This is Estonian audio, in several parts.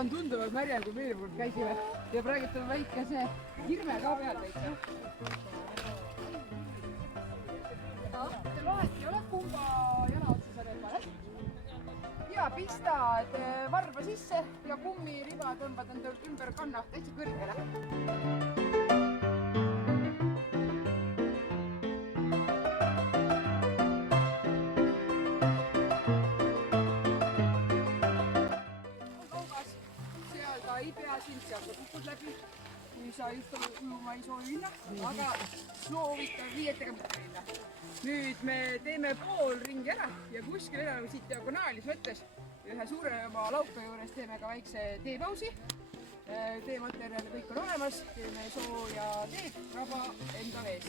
on tunduvalt märjem kui meie poolt käisime ja praegu on väikese hirme ka peal täitsa. Vahet ei ole, kumba jala otsa sa nüüd paned. Ja pistad varba sisse ja kummiriba tõmbad enda ümber kanna täitsa kõrgele. Ei pea sind sealt kukud läbi, kui sa just ujuma ei soovi minna, aga soovitan riietega mitte minna. Nüüd me teeme pool ringi ära ja kuskil enam siit diagonaalis võttes ühe suurema lauka juures teeme ka väikse teepausi. Teematerjali kõik on olemas, teeme sooja teed raba enda vees.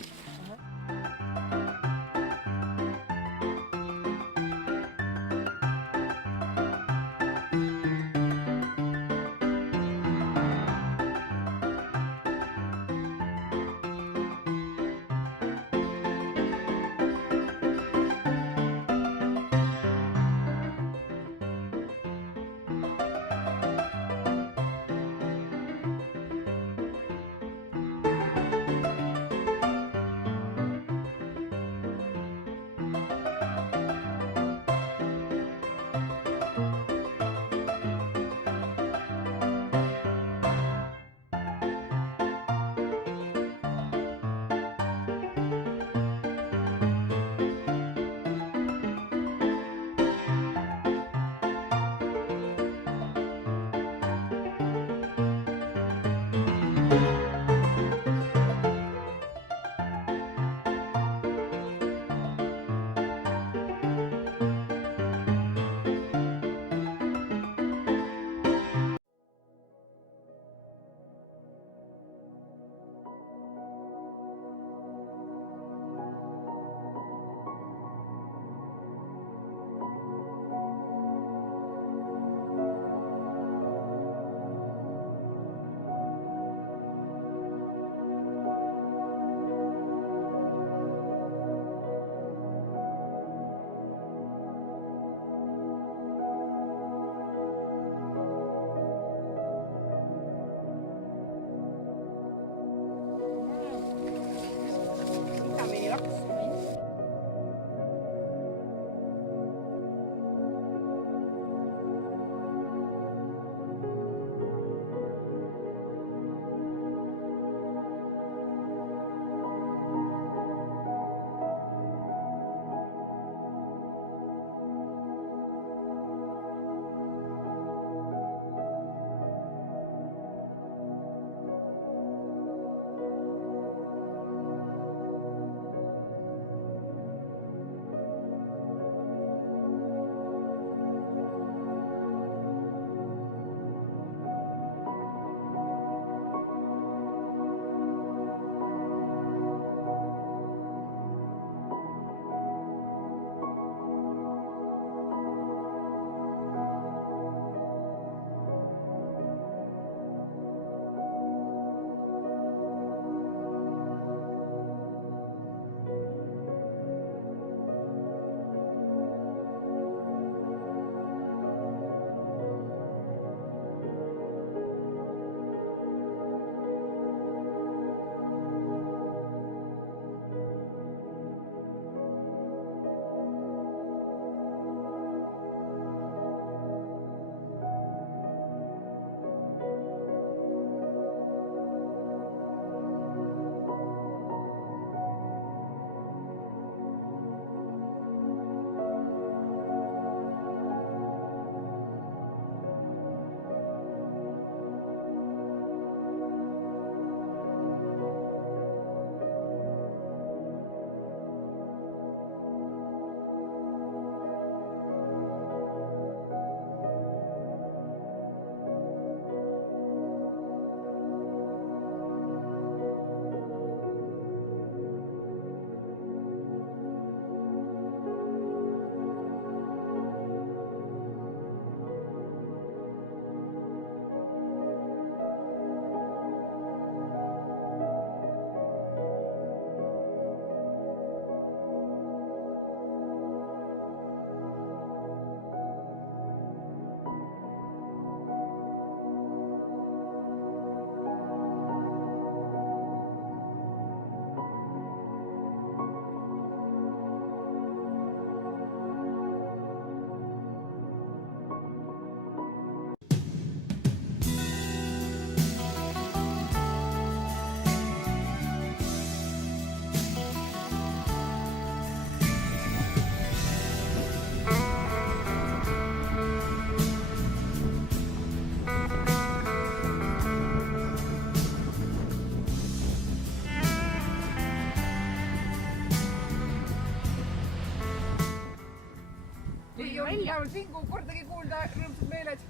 vähemalt Vingu kordagi kuulda rõõmsad meeled.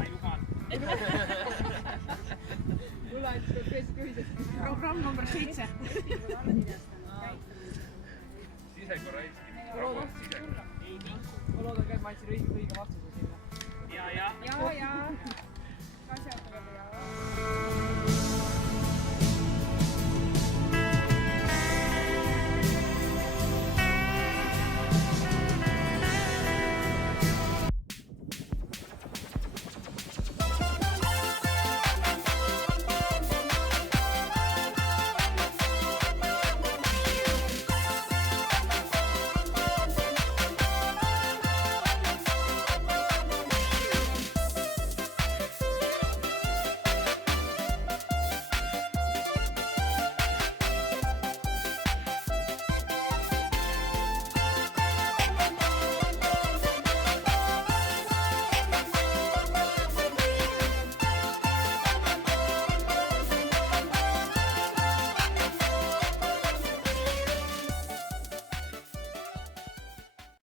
Ei lubanud. Mulle andis konkreetselt ühisest. Programm number 7. Sisekorra Eesti. Ma loodan, et ma andsin õige vastuse.